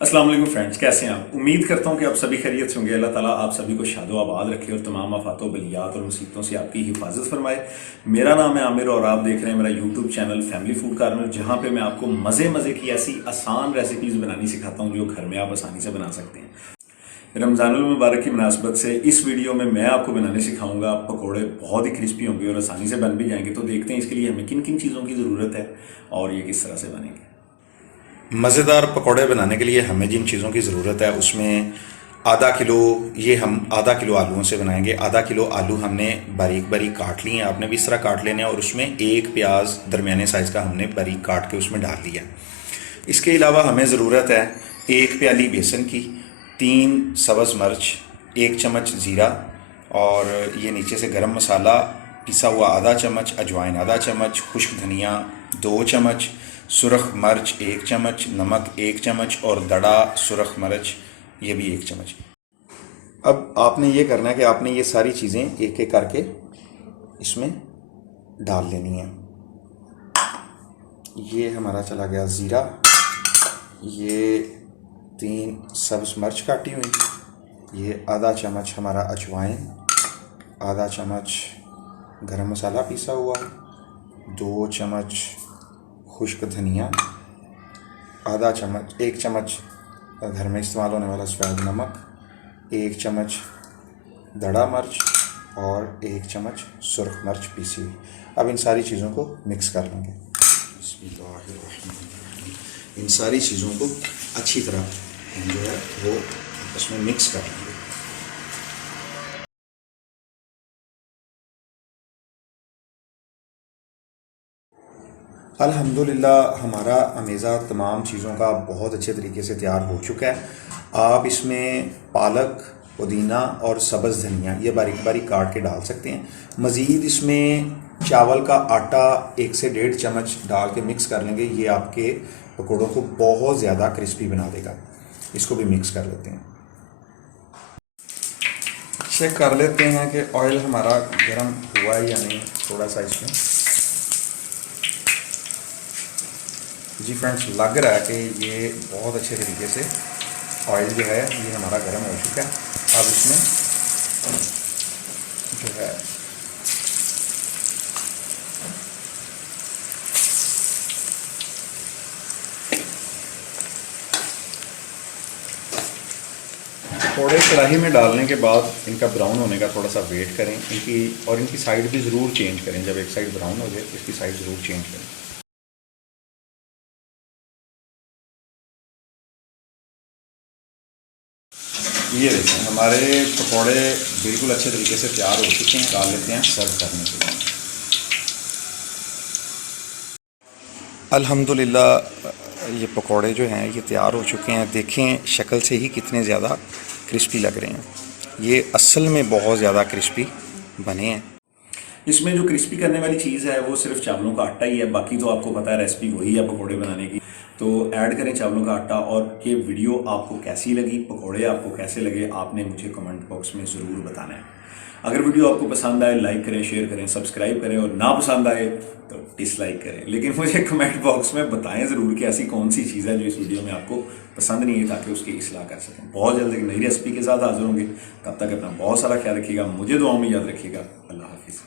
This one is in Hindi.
अस्सलाम वालेकुम फ्रेंड्स, कैसे हैं आप? उम्मीद करता हूं कि आप सभी खैरियत से होंगे। अल्लाह ताला आप सभी को शादो आबाद रखे और तमाम आफातों बलियात और मुसीबतों से आपकी हिफाजत फरमाए। मेरा नाम है आमिर और आप देख रहे हैं मेरा YouTube channel family food corner, जहां पे मैं आपको मज़े मज़े की ऐसी आसान रेसिपीज़ बनानी सिखाता हूं जो घर में आप आसानी से बना सकते हैं। रमज़ानुल मुबारक की मुनासबत से इस वीडियो में मैं आपको बनाने सिखाऊंगा पकौड़े। बहुत ही क्रिस्पी होंगे और आसानी से बन भी जाएंगे। तो देखते हैं इसके लिए हमें किन किन चीज़ों की ज़रूरत है और ये किस तरह से बनेंगे। मज़ेदार पकौड़े बनाने के लिए हमें जिन चीज़ों की ज़रूरत है उसमें आधा किलो, ये हम आधा किलो आलूओं से बनाएंगे। आधा किलो आलू हमने बारीक बारीक काट लिए हैं, आपने भी इस तरह काट लेने हैं। और उसमें एक प्याज दरमियाने साइज़ का हमने बारीक काट के उसमें डाल दिया। इसके अलावा हमें ज़रूरत है एक प्याली बेसन की, 3 सब्ज़ मिर्च, 1 चम्मच ज़ीरा, और ये नीचे से गरम मसाला पिसा हुआ आधा चम्मच, अजवाइन आधा चम्मच, खुश्क धनिया 2 चम्मच, सुरख मिर्च 1 चम्मच, नमक 1 चम्मच और दड़ा सुरख मिर्च ये भी 1 चम्मच। अब आपने ये करना है कि आपने ये सारी चीज़ें एक एक करके इसमें डाल लेनी है। ये हमारा चला गया ज़ीरा, ये 3 सब्ज़ मिर्च काटी हुई, ये आधा चम्मच हमारा अजवाइन, आधा चम्मच गरम मसाला पिसा हुआ, 2 चम्मच खुश्क धनिया, आधा चम्मच 1 चम्मच घर में इस्तेमाल होने वाला सफ़ेद नमक, 1 चम्मच दड़ा मिर्च और 1 चम्मच सुरख मिर्च पीसी हुई। अब इन सारी चीज़ों को मिक्स कर लेंगे। इन सारी चीज़ों को अच्छी तरह हम जो है वो उसमें मिक्स कर लेंगे। अल्हम्दुलिल्लाह हमारा अमेज़ा तमाम चीज़ों का बहुत अच्छे तरीके से तैयार हो चुका है। आप इसमें पालक, पुदीना और सब्ज़ धनिया ये बारीक बारीक काट के डाल सकते हैं। मज़ीद इसमें चावल का आटा 1 से 1.5 चम्मच डाल के मिक्स कर लेंगे। ये आपके पकौड़ों को बहुत ज़्यादा क्रिस्पी बना देगा। इसको भी मिक्स कर लेते हैं। चेक कर लेते हैं कि ऑयल हमारा गर्म हुआ है या नहीं। थोड़ा सा इसमें जी फ्रेंड्स, लग रहा है कि ये बहुत अच्छे तरीके से ऑयल जो है ये हमारा गर्म हो चुका है। अब इसमें जो है थोड़े कढ़ाई में डालने के बाद इनका ब्राउन होने का थोड़ा सा वेट करें इनकी साइड भी ज़रूर चेंज करें। जब एक साइड ब्राउन हो जाए इसकी साइड ज़रूर चेंज करें। ये देखें हमारे पकौड़े बिल्कुल अच्छे तरीके से तैयार हो चुके हैं। डाल लेते हैं सर्व करने के लिए। अल्हम्दुलिल्लाह ये पकौड़े जो हैं ये तैयार हो चुके हैं। देखें शक्ल से ही कितने ज़्यादा क्रिस्पी लग रहे हैं। ये असल में बहुत ज़्यादा क्रिस्पी बने हैं। इसमें जो क्रिस्पी करने वाली चीज़ है वो सिर्फ चावलों का आटा ही है। बाकी तो आपको पता है रेसिपी वही है पकौड़े बनाने की। तो ऐड करें चावलों का आटा। और ये वीडियो आपको कैसी लगी, पकौड़े आपको कैसे लगे, आपने मुझे कमेंट बॉक्स में ज़रूर बताना है। अगर वीडियो आपको पसंद आए लाइक करें, शेयर करें, सब्सक्राइब करें, और ना पसंद आए तो डिसलाइक करें। लेकिन मुझे कमेंट बॉक्स में बताएं ज़रूर कि ऐसी कौन सी चीज़ है जो इस वीडियो में आपको पसंद नहीं है, ताकि उसकी इस्लाह कर सकें। बहुत जल्द एक नई रेसिपी के साथ हाजिर होंगे। तब तक अपना बहुत सारा ख्याल रखिएगा, मुझे दुआओं में याद रखिएगा। अल्लाह हाफिज़।